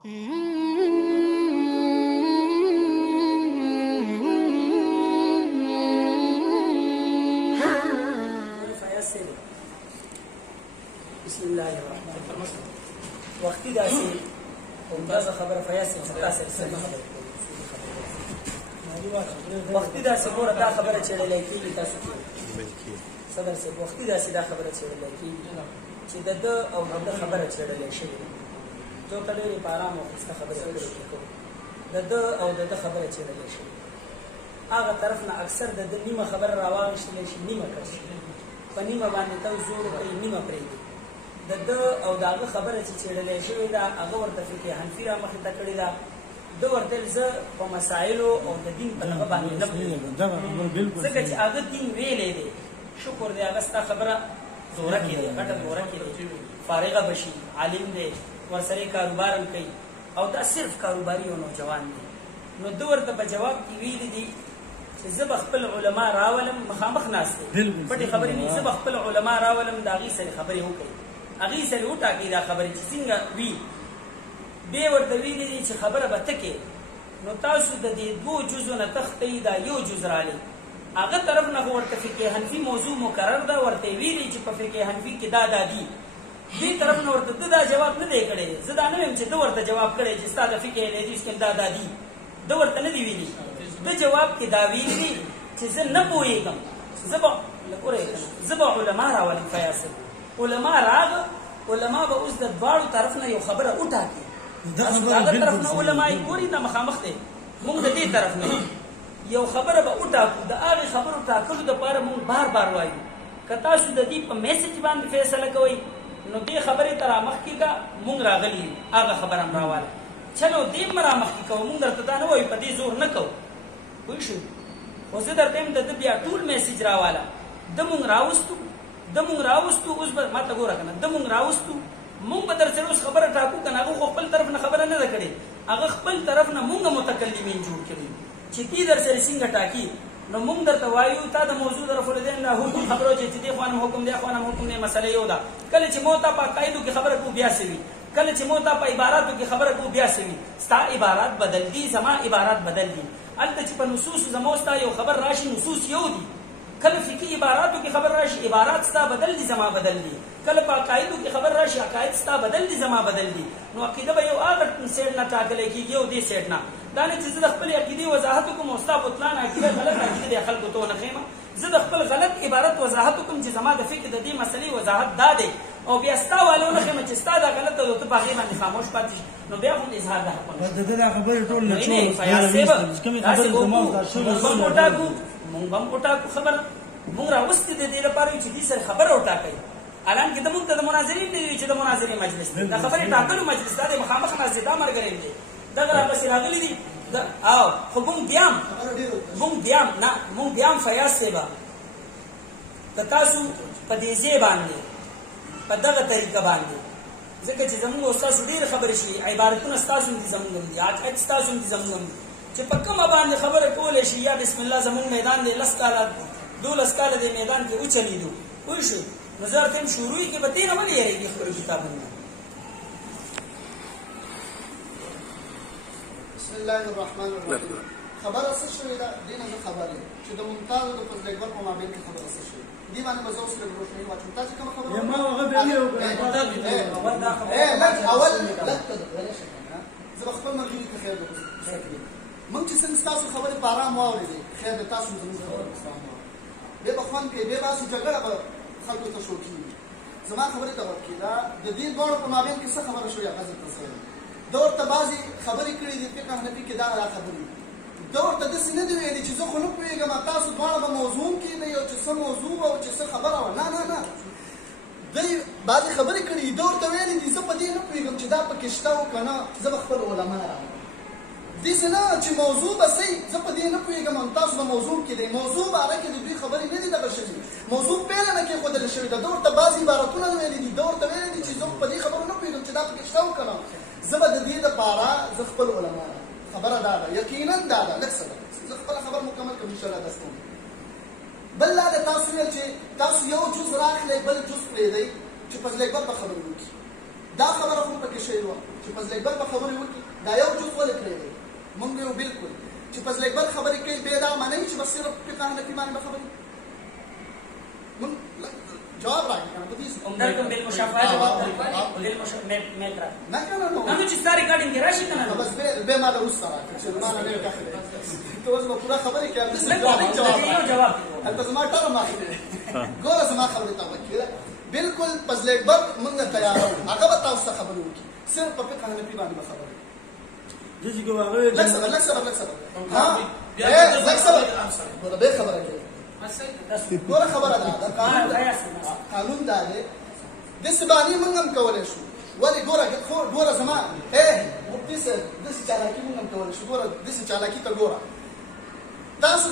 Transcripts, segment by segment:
بسم الله الرحمن الرحيم. وقتی داسې همدازه خبره فیاض صاحب چې تاسو وقتی داسې ګوره دا خبره چېړلی کېږي تاسو صدر صاحب وقتی داسې دا خبره چېړلی کېږي چې د ده او د ده خبره چېړلی شوې ده. جو ته ډېرې په ارام او ښایسته خبرې کړې کوو. د ده او د ده خبره چېړلی شوې هغه طرف نه اکثر د ده نیمه خبره راواغېستلی شي نیمه کړ شي په نیمه باندې ته زور کوي نیمه پرېږدي. د ده او د هغه خبره چې چېړلی شوې ده هغه ورته فقه حنفي را مخې ته کړې ده. ده ورته زه په مسایلو او د دین په دغه باندې نه پوهېږم ځکه چې هغه دین ویلی دی. شکر دی هغه ستا خبره زورکې دی غټه زورکې دی فارغه به شي عالم دی ورسره کاروبار هم کوي او دا صرف کاروباري او نوجوان دی. نو ده ورته په جواب کې ویلي دي چې زه به خپل علما راولم مخامخ ناست دی پټې خبرې نه زه به خپل علما راولم د هغې سره خبرې وکړي هغې سره وټاکي دا خبرې چې څنګه وي. بیا ورته ویلي دي چې خبره به ته کې نو تاسو د دې دوو جزو نه تښتئ دا یو جز رالی هغه طرف نه خو ورته فقه حنفي موضوع مقرر ده ورته ویلي چې په فقه حنفي کې دا دي دې طرف نه ورته ده دا جواب نه دی کړی. زه دا نه ویم چې ده ورته جواب کړی چې ستا د فقه حدیث کې دا دي ده ورته نه دي ویلي. ده جواب کې دا ویلي دي چې زه نه پوهېږم زه به علما راولم. فیاض صاحب علما راغه علما به اوس د دواړو طرف نه یو خبره وټاکي. هغه طرف نه علما یې ګوري دا مخامخ دی مونږ د دې طرف نه یو خبره به وټاکو د هغې خبرو ټاکلو دپاره مونږ بار بار وایو. که تاسو د دې په میسج باندې فیصله کوئ نو دې خبرې ته رامخکې که مونږ راغلي یو هغه خبره هم راواله چلو دې هم رامخکې کوو مونږ درته دا نه وایو په دې زور نه کوو پوه شو. خو زه درته یم د ده بیا ټول میسج راواله ده مونږ راوستو اوس به ما ته ګوره که نه ده مونږ راوستو مونږ به در سره اوس خبره ټاکو که نه هغه خو خپل طرف نه خبره نه ده کړې هغه خپل طرف نه مونږ متکلمین جوړ کړي چې دې در سره څنګه ټاکي نو مونږ درته وایو تا د موضوع د رفع الدین له حکم خبرو چې دې خوا نه حکم دی خوا نه حکم دی مسله یو ده. کله چې مو ته په عقایدو کې خبره کو بیا سوي کله چې مو ته په عباراتو کې خبره کو بیا سوي ستا عبارات بدل دي زما عبارات بدل دي. هلته چې په نصوص زمو ستا یو خبر راشي نصوص یو دي کله فقهي عباراتو کې خبر راشي عبارات ستا بدل دي زما بدل دي کله په عقایدو کې خبر راشي عقاید ستا بدل دي زما بدل دي. نو عقیده به یو هغه سیټ نه ټاکلی کېږي یو دې سیټ نه دا نه چې زه د خپلې عقیدې وضاحت وکړم او ستا بطلان عقیده غلط عقیده دی خلکو ته ونه ښیم زه د خپل غلط عبارت وضاحت وکړم چې زما د فقه د دې مسلې وضاحت دا دی او بیا ستا والو نه ښیم چې ستا دا غلط ده ته په هغې باندې خاموش پاتې شي نو بیا خو اظهار د حق مونږ به هم وټاکو خبره مونږ راوستې د دې لپاره چې دې سره خبره وټاکئ. الان کې د مونږ ته د مناظرین نه وي چې د مناظرې مجلس دی د خبرې ټاکلو مجلس دا د مخامخ ناست دی دا ملګري دی دغه راپسې راغلي دي او خو مونږ بیا هم فیاض صاحبه که تاسو په دې ځای باندې په دغه طریقه باندې ځکه چې زمونږ او ستاسو ډېرې خبرې شوي عبارتونه ستاسو هم دي زمونږ هم دي عقاید ستاسو هم دي زمونږ هم دي چې په کومه باندې خبره کولی شي یا بسم الله زمونږ میدان دی 10 کاله 12 کاله دې میدان کې وچلیدو پوه شو نو زه ورته یم شروع کې به دې نه ولې یېرېږي خپلو کتابونو. بسم الله الرحمن الرحیم. خبره څه شوې ده دې نه زه خبر یم چې د ممتاز او د فضل اکبر په مابین کې خبره څه شوې دې باندې به زه اوس لږ روښنایي واچوم. تاسو کومه خبره ما هغه بیا نه اول زه به خپل ملګري ته خیر درکړم مونږ چې څنګه ستاسو خبرې په ارام واورېدې خیر دی تاسو زموږ خبرې په ارام واورئ بیا به خوند کوي بیا به هسې جګړه به خلکو ته شو کېږي. زما خبرې ته غوږ کېږده د دې دواړو په مابین کې څه خبره شوې هغه زه درته څه وایم. ده ورته بعضې خبرې کړي دي فقه حنفي کې دا خبرې ده ورته داسې نه دي ویلي چې زه خو نه پوهېږم تاسو دواړه به موضوع هم کېنئ او چې څه موضوع وه او چې څه خبره وه نه نه نه دوی بعضې خبرې کړي دي ده ورته ویلي دي زه په دې نه پوهېږم چې دا پکې شته و که نه زه به خپل علما راوړم داسې نه چې موضوع به صحیح زه په دې نه پوهېږم تاسو به موضوع کې دی موضوع باره کې د دوی خبرې نه دي دغه شوي موضوع پهله نه کېښودل شوې ده ده ورته بعضې عبارتونه ویلي دي ده ورته ویلي دي چې زه په دې خبرو نه پوهېږم چې دا پکې شته و که نه زه به د دې دپاره زه خپل علما خبره دا ده یقینا دا ده لږ څه ده زه خپله خبر مکمل کوم انشاءالله درس کوم. بل دا د تاسو ویل چې تاسو یو جز راخلئ بل جز پرېږدئ چې فضل اکبر به خبرې وکړي دا خبره خو پکې شوې وه چې فضل اکبر به خبرې وکړي دا یو جز ولې پرېږدئ موږ یو بلکل چې فضل اکبر خبرې کوي بیا دا منئ چې بس صرف فقه حنفي باندې به خبرې جواب راکړي کنه په دې عمدتکم بالمشافهه جواب نه کنه نو چې ستا ریکارډینګ کې راشي کنه بس به ما له وروسته راکړي چې ما نه ډېر ښه دی ته اوس به پوره خبرې کوې جواب هلته زما ټرم اخلي ګوره زما خبرې ته وکړه بالکل فضل اکبر موږ تیار وو هغه به تاسو ته خبرې وکړي صرف په فقه حنفي باندې به خبرې جزي کو هغه لږ صبر ها لږ صبر ګوره به خبره کوي ګوره خبره ده قانون دا دی داسې باندې موږ هم کولی شو ولې ګوره زما مفتي صاحب داسې چالاکي موږ هم کولی شو ګوره داسې چالاکي ته ګوره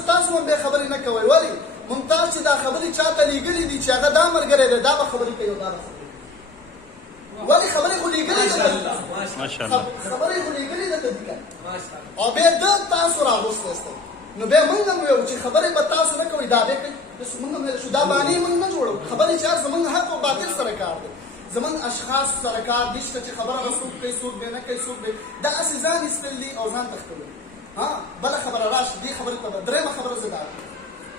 تاسو هم بیا خبرې نه کوئ ولې ممتاز چې دا خبرې چاته لیږلي دي چې هغه دا ملګری دی دا به خبرې کوي او دا به خبرې ولې خبرې خو لیږلي ده خبرې خو لیږلي ده ته دي که او بیا ده تاسو راغوستی استئ نو بیا موږ هم ویو چې خبرې به تاسو نه کوئ دا بیا کوي موږ هم ویل شو دا بانې موږ نه جوړو خبرې چې هر زموږ حق او باطل سره کار دی زموږ اشخاص سره کار نشته چې خبره به څوک کوي څوک بیا نه کوي څوک بیا دا هسې ځان ایستل دي او ځان تښتول ها بله خبره راشي دې خبرې ته درېیمه خبره زه دا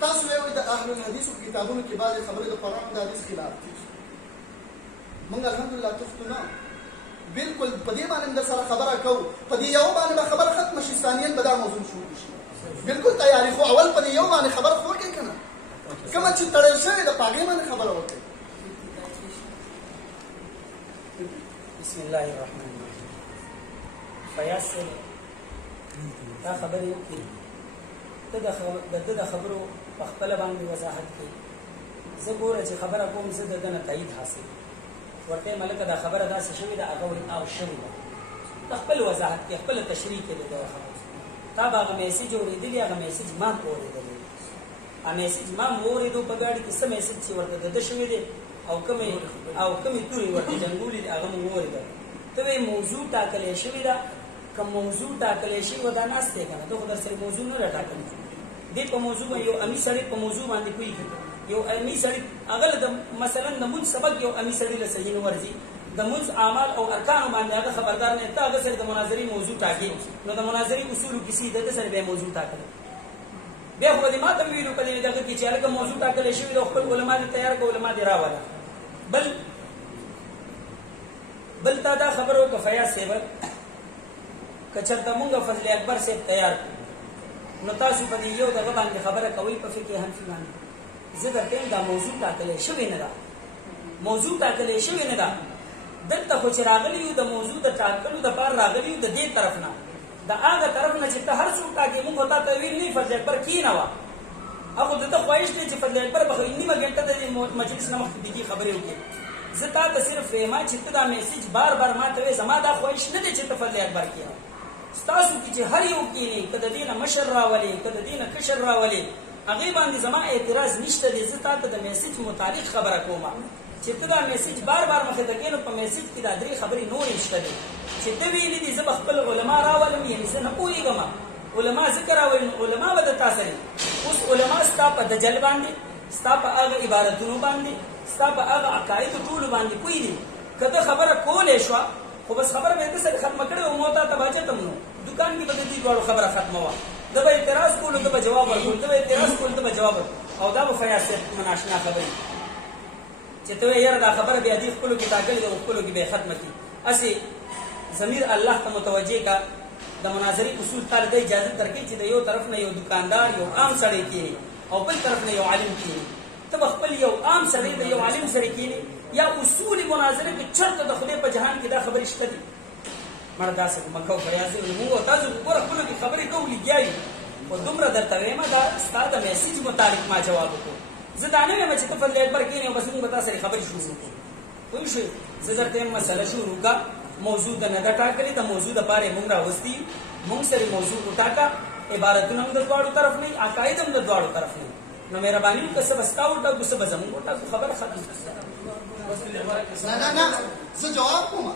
تاسو وایئ د اهل الحدیثو په کتابونو کې بعضې خبرې د قرآن د حدیث خلاف دي موږ الحمدلله تښتو نه بلکل په دې باندې در سره خبره کوو په دې یو باندې به خبره ختمه شي ثانیاً به دا موضوع شروع شي بلکل تیاري خو اول په دې یو باندې خبره خو وکړئ که نه کومه چې تړل شوې ده په هغې باندې خبره وکړئ بسم الله الرحمن الرحیم فیاض صاحب دا خبرې وکړي ته د ده د خبرو په خپله باندې وضاحت کوي زه ګوره چې خبره کوم زه د ده نه تایید حاصل ورته یې ملکه دا خبره داسې شوې ده هغه وایي او شوې ده ته خپل وضاحت کوي خپله تشریح کوي د دغه خبرې تا به هغه میسج اورېدلي هغه میسج ما هم اورېدلی هغه میسج ما هم واورېدو په ګاډي کې څه میسج چې ورته د ده شوې دی او کومې تورې ورته جنګولې دي هغه مو واورېدل ته وایې موضوع ټاکلې شوې ده که موضوع ټاکلې شي و دا ناست دی که نه ته خو در سره موضوع نه ده ټاکلې دې په موضوع باندې یو امي سړی په موضوع باندې پوهېږي یو امي سړی هغه له مثلا د مونځ سبق یو امي سړي له صحیح نه ورځي د مونځ اعمال او ارکانو باندې هغه خبردار نه ته هغه سره د مناظرې موضوع ټاکې نو د مناظرې اصولو کیسې د ده سره بیا موضوع ټاکلی بیا خو دې ما ته ویلو په دې دغه کې چې هلکه موضوع ټاکلی شوي ده خپل علما دې تیار کړه علما دې راوله بل تا دا خبر وکړه فیاض صاحب که چېرته مونږ فضل اکبر صاحب تیار کړو نو تاسو په دې یو دغه باندې خبره کوئ په فقه حنفي باندې زه درته یم دا موضوع ټاکلی شوې نه ده موضوع ټاکلی شوې نه ده دلته خو چې راغلي یو د موضوع د ټاکلو دپاره راغلي یو د دې طرف نه د هغه طرف نه چې ته هر څوک ټاکې مونږ خو تا ته ویل نه فضل اکبر کښېنوه هغه د ده خواهش دی چې فضل اکبر به نیمه ګنټه د مجلس نه مخکې د دې خبرې وکړي زه تا ته صرف ویما چې ته دا میسج بار بار ما ته وایې زما دا خواهش نه دی چې ته فضل اکبر کښېنوه ستاسو کې چې هر یو کښېني که د دې نه مشر راولې که د دې نه کشر راولې هغې باندې زما اعتراض نشته دی زه تا ته د میسج متعلق خبره کوم چې ته دا میسج بار بار مخې ته کښېنو په میسج کې دا درې خبرې نورې شته دي چې ته ویلي دي زه به خپل علما راولم یعنې زه نه پوهېږم علما ځکه راولي نو علما به د تا سره اوس علما ستا په دجل باندې ستا په هغه عبارتونو باندې ستا په هغه عقایدو ټولو باندې پوهېږي که ته خبره کولی شوه خو بس خبره به یې ده سره ختمه کړې وه مو تا ته باچتم نو دوکان کې به د دې دواړو خبره ختمه وه ده به اعتراض کولو ده به جواب ورکول ده به اعتراض کولو ده به جواب او دا به فیاض صاحب ناشنا خبرې چې ته وایې یاره دا خبره بیا دې خپلو کې ټاکلې ده خپلو کې به یې ختمه کړي هسې ضمیر الله ته متوجه کا د مناظرې اصول تا له ده اجازت درکوي چې د یو طرف نه یو دکاندار یو عام سړی کښېني او بل طرف نه یو عالم کښېني ته به خپل یو عام سړی د یو عالم سره کښېني یا اصول مناظره کې چرته د خدای په جهان کې دا خبرې شته دي مړه داسې مه کوه فیاض موږ تاسو ګوره خپلو کې خبرې کوو لګیا یو خو دومره درته وایم دا ستا د میسج مطابق ما جواب وکړو زه دا نه وایم چې ته فضل اکبر کښېنې او بس موږ به تا سره خبرې شروع کړو پوه شوې زه درته یم مسله شروع کړه موضوع د نه ده ټاکلې د موضوع دپاره یې موږ راوستي موږ سره موضوع وټاکه عبارتونه هم د دواړو طرف نه عقاید هم د دواړو طرف نه نو مهرباني وکړه څه به ستا وټاکو څه به زموږ وټاکو خبره ختم نه زه جواب کوم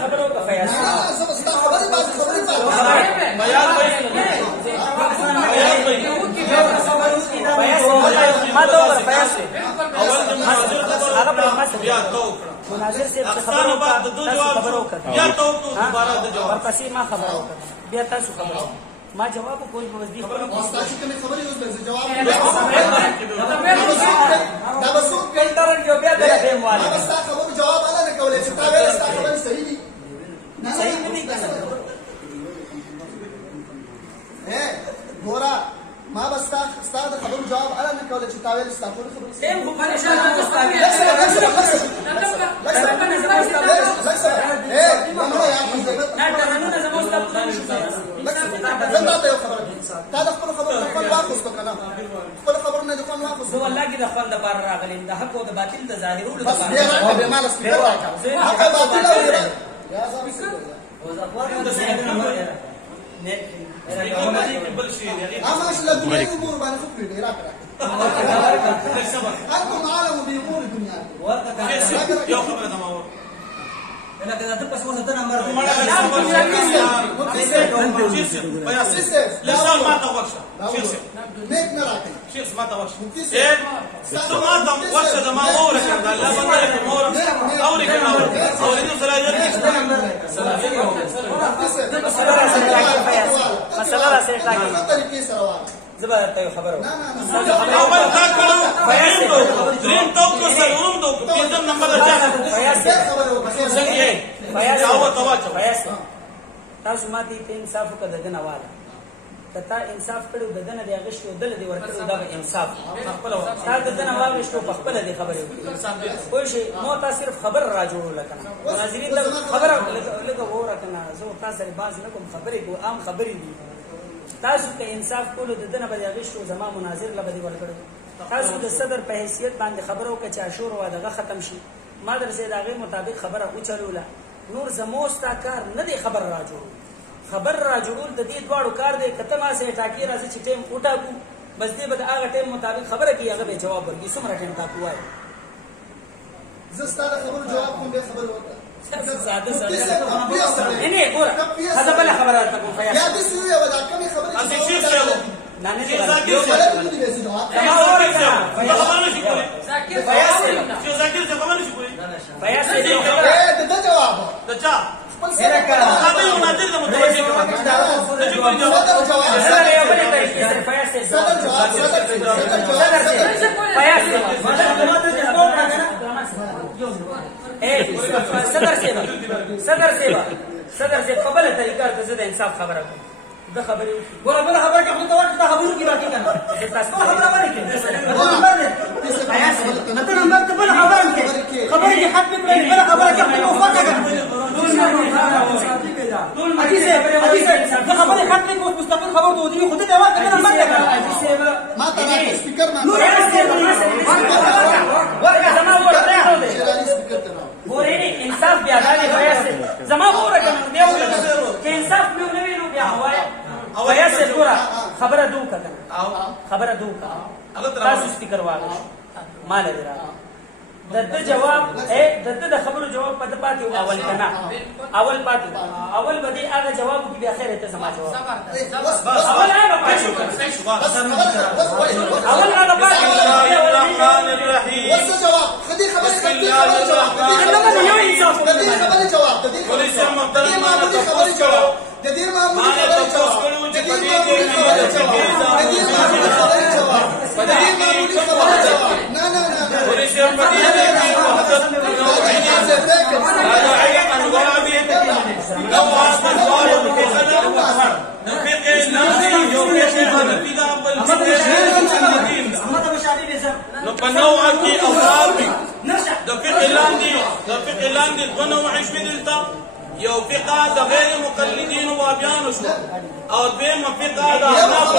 خبرو کا فیاض ناظر صاحب چې خبرو وکړه یا ته دوباره د جواب ورپسې ما خبره وکړه بیا تاسو خبره ما جواب کوم په وځي خبره تاسو کومه خبرې اوس به جواب دا به څوک فلټر کې بیا د فهم واله ما ستا خبرو جواب اله نه کولای چې تا ویل ستا خبرې صحیح دي صحیح نه دي ګورا ما بس ستا د خبرو جواب اله نه کولای چې تا ویل ستا خبرې سیم خو پریشان نه تا د خپل خبرو نه خوند واخیستو که نه خپل خبرو نه دې خوند واخیستو زه والله کې د خوند دپاره راغلم د حق او د باطل د ظاهرولو بس بیا راکړه بیا ماله سپیکر راکړه حق او باطل ماشاءالله دنیاوي امور باندې ښه پوهېږئ راکړه انتم عالم بامور الدنيا یو خبره زما وه لکه د پس وسه د نمبر لسان ما ته ورشه نیک نه راکړي شیخ ما ته ورشه ته ما ته ورشه زما اوره کړه الله باندې کوم اوره اورې کنه اورې سره یې مسله را سره ټاکي طریقې سره وایي زبر ته خبره اول تا کړو دریم تو کو سلام دو تیزم نمبر اچھا فیاض تاسو ما دې ته انصاف وکړه د نواله کته انصاف کړو د دنه دی غشتو دل دی ورکړو دا انصاف خپل تا د دنه واغشتو په خپل دی خبره وکړي شي مو تاسو صرف خبر را جوړو لکنه ناظرین خبره لګه وره کنه زه تاسو سره باز نه کوم خبرې کو عام خبرې دي تاسو ته انصاف کولو د دنه بیا غشتو زما مناظر لبدي ورکړو تاسو د صدر په حیثیت باندې خبرو کې چې اشور و دغه ختم شي ما درسه دغه مطابق خبره وچلوله نور زموستا کار نه دی خبر را جوړو خبر را جوړول د دې دواړو کار دی کته ما سه ټاکی راځي چې ټیم وټاکو بس دې بد هغه ټیم مطابق خبره کی هغه به جواب ورکړي څومره ټیم تاسو وایي زه ستاسو خبرو جواب کوم به خبر وکړه ساده نه ګوره هدا بل خبره ته کوم فیاض یا دې سوی ودا کومه خبره اسی شیخ شه نه نه یو بل دې دې جواب ما اورې خبر نشي کولی فیاض چې ذکر څه خبر نشي کولی فیاض دې جواب دچا هره کړه هغه یو نادر له متوجه کړه صدر سے قبل طریقہ د انصاف خبره ده خبرې ګوره بل خبره کې خپل ته ورته خبرو کې راځي کنه تاسو خبره باندې کې نمبر نمبر ته بل خبره کې خبره کې حد په بل خبره کې خپل وفا کوي حدیث خبره حد په مستقل خبر ته دی خود ته ورته نمبر ما ته سپیکر ما ورګه زما ورته سپیکر ته ګوره انصاف بیا دا فیاض زما ورګه دی چې انصاف نو نه ویلو بیا هواي فیاض ګوره خبره دوکه خبره دوکه تاسو سپیکر واغ مال دی را د جواب د خبرو جواب په پاتې اول کنه اول پاتې اول بدی هغه جواب کې بیا خیر ته سما جواب اول هغه پاتې اول هغه پاتې الرحمن الرحیم وس جواب خدي خبره جواب نوعا کې اوصاف د فقه لاندې دوه نوعې شوې دلته یو فقه د غیر مقلدینو بابیانو شو او دویمه فقه د احنافو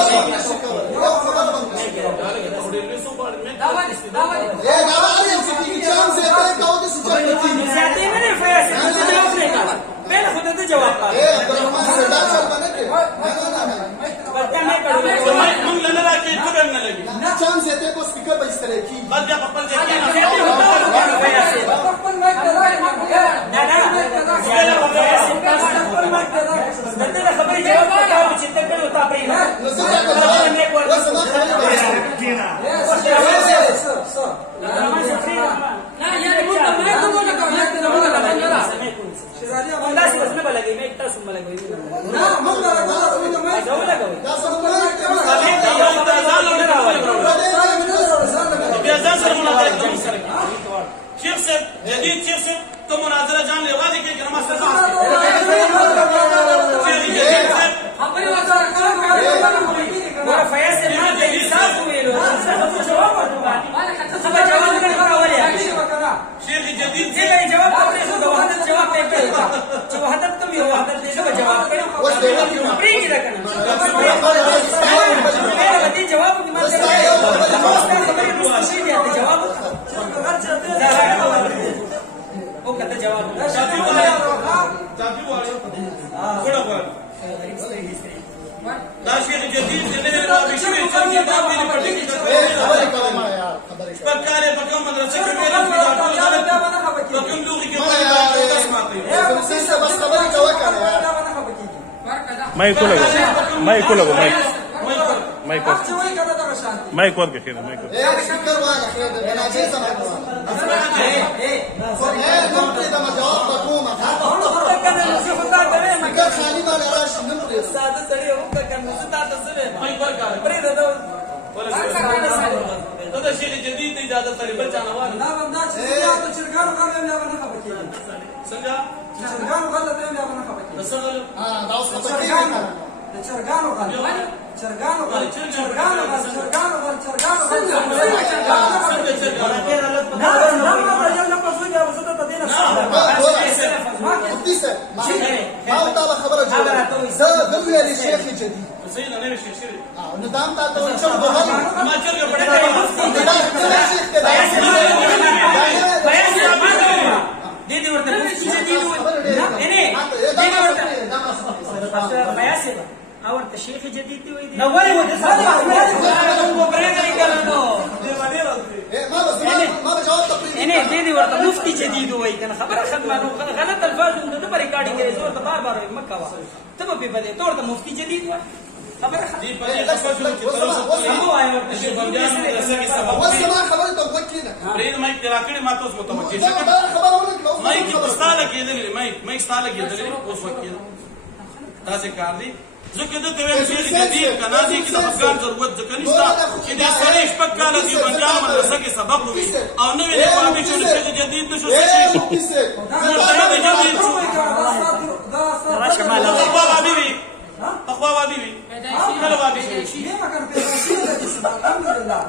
چانس دیتے کو سپیکر پر اس طرح کی مایک ولګو مایک ولګو مایک مایک مایک ورکړه خیر مایک سپیکر والا خیر ده نه چې سم دا جواب کومه کنه زه خو تا کوي مګر خالي والا راشي نن پرې ساده سړی هو کنه زه تا ته سره مایک ورکړه پرې ده دا شیخ جدید اجازه لري بل جانوار لا بندا چې یا د چرګانو کار دی هغه نه خبرې څنګه چرګانو کار دی هغه نه خبرې دا اوس په د چرګانو کار چرګانو کار چرګانو کار چرګانو کار چرګانو کار خبره جوړه زه دغه شیخ جدید صحیح نه وي شیخ نو دام تا ته چې ما چرګ پټه دې ورته مفتي جدید نه دې ورته بیاسه اورته شیخ جدید دی وای دی نو وای و دې سره مو برګری کړنو ما به جواب ته نه دې ورته مفتي جدید وای کنه خبره ختمه غلط الفاظ هم د ریکارډینګ کوي زور ته بار بار مکه وا ته به بده تور ته مفتي جدید وای خبره دې په دې تاسو چې تاسو سمو آیا ورته شیخ بندیان رسېږي سبب وسما خبره ته وکړه پرې مایک ترا کړی ما تاسو متوجه شئ دا خبره ونه مایک استاله کېدل مایک استاله کېدل اوس وخت تاسو کار دی ځکه د ته ویل شي جدید کنا دي کې د افغان ضرورت ځکه نشته چې د سړی شپږ کاله دی بندیان مدرسه کې سبق وي او نو ویلې وامي چې جدید نشو څه شي اخوا وابي الله